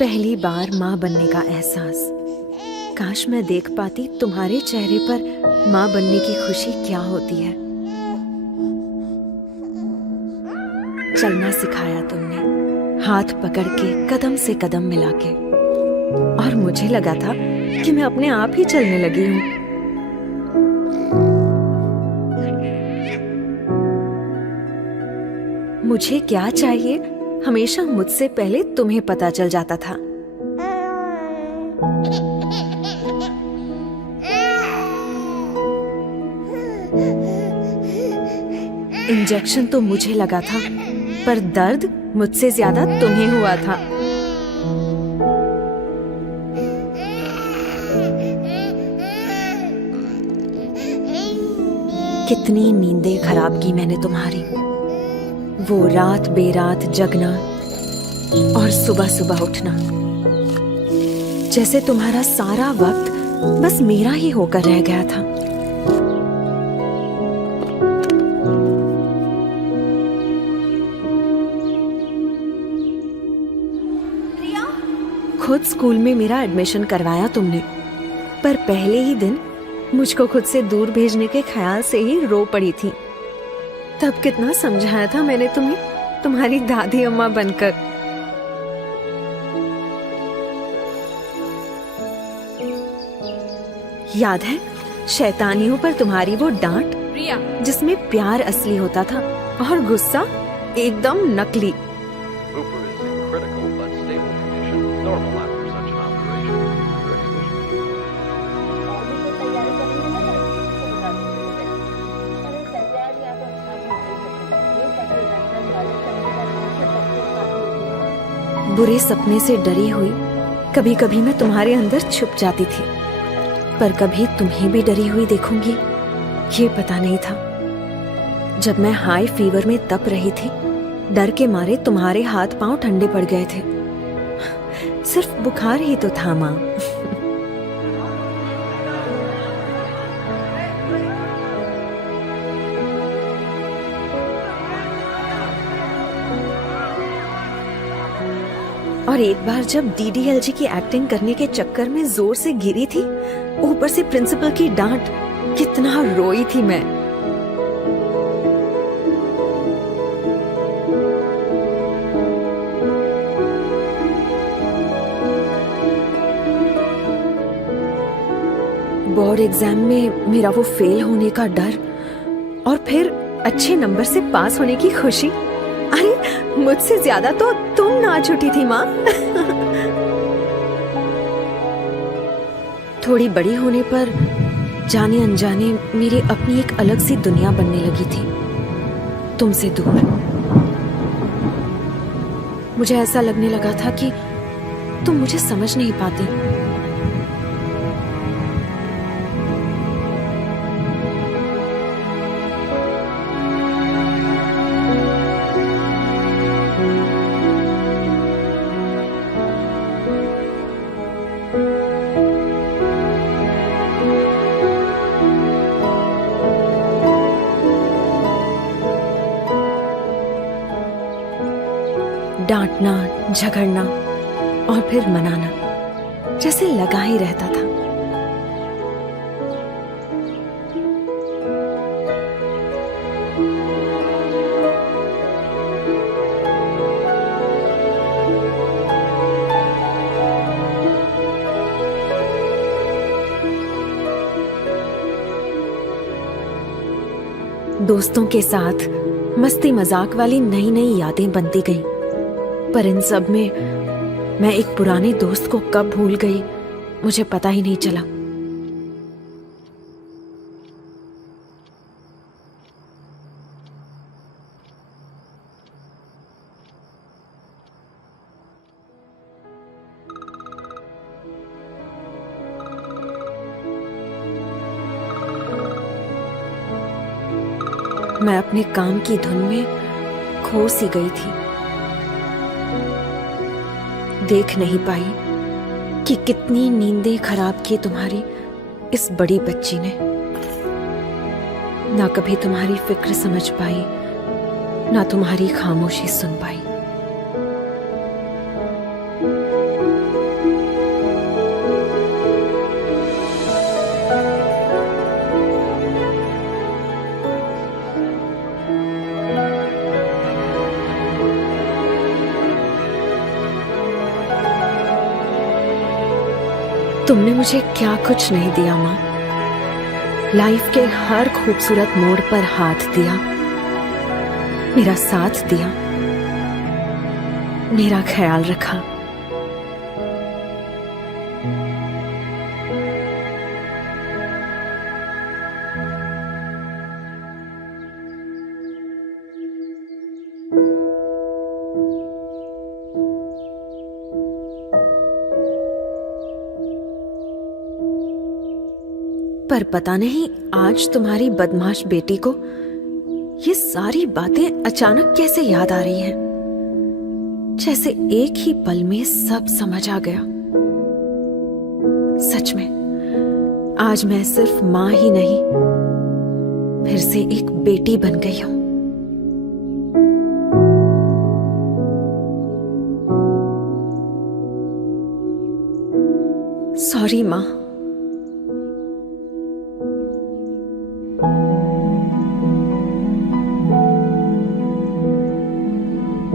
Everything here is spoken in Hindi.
पहली बार माँ बनने का एहसास। काश मैं देख पाती तुम्हारे चेहरे पर माँ बनने की खुशी क्या होती है। चलना सिखाया तुमने, हाथ पकड़ के कदम से कदम मिला के, और मुझे लगा था कि मैं अपने आप ही चलने लगी हूँ। मुझे क्या चाहिए हमेशा मुझसे पहले तुम्हें पता चल जाता था। इंजेक्शन तो मुझे लगा था, पर दर्द मुझसे ज्यादा तुम्हें हुआ था। कितनी नींदें खराब की मैंने तुम्हारी, वो रात बेरात जगना और सुबह सुबह उठना, जैसे तुम्हारा सारा वक्त बस मेरा ही होकर रह गया था। खुद स्कूल में मेरा एडमिशन करवाया तुमने, पर पहले ही दिन मुझको खुद से दूर भेजने के ख्याल से ही रो पड़ी थी। तब कितना समझाया था मैंने तुम्हें, तुम्हारी दादी अम्मा बनकर। याद है शैतानियों पर तुम्हारी वो डांट, जिसमें प्यार असली होता था और गुस्सा एकदम नकली। बुरे सपने से डरी हुई कभी कभी मैं तुम्हारे अंदर छुप जाती थी, पर कभी तुम्हें भी डरी हुई देखूंगी ये पता नहीं था। जब मैं हाई फीवर में तप रही थी, डर के मारे तुम्हारे हाथ पांव ठंडे पड़ गए थे। सिर्फ बुखार ही तो था माँ। और एक बार जब डीडीएलजी की एक्टिंग करने के चक्कर में जोर से गिरी थी, ऊपर से प्रिंसिपल की डांट, कितना रोई थी मैं। बोर्ड एग्जाम में मेरा वो फेल होने का डर, और फिर अच्छे नंबर से पास होने की खुशी। अरे मुझसे ज्यादा तो तुम नाच उठी थी माँ। थोड़ी बड़ी होने पर जाने अनजाने मेरी अपनी एक अलग सी दुनिया बनने लगी थी, तुमसे दूर। मुझे ऐसा लगने लगा था कि तुम मुझे समझ नहीं पाती। डांटना, झगड़ना और फिर मनाना, जैसे लगा ही रहता था। दोस्तों के साथ मस्ती मजाक वाली नई नई यादें बनती गईं, पर इन सब में मैं एक पुराने दोस्त को कब भूल गई मुझे पता ही नहीं चला। मैं अपने काम की धुन में खो सी गई थी। देख नहीं पाई कि कितनी नींदें खराब की तुम्हारी इस बड़ी बच्ची ने। ना कभी तुम्हारी फिक्र समझ पाई, ना तुम्हारी खामोशी सुन पाई। तुमने मुझे क्या कुछ नहीं दिया माँ। लाइफ के हर खूबसूरत मोड़ पर हाथ दिया, मेरा साथ दिया, मेरा ख्याल रखा। पर पता नहीं आज तुम्हारी बदमाश बेटी को ये सारी बातें अचानक कैसे याद आ रही हैं, जैसे एक ही पल में सब समझ आ गया। सच में आज मैं सिर्फ मां ही नहीं, फिर से एक बेटी बन गई हूं। सॉरी मां।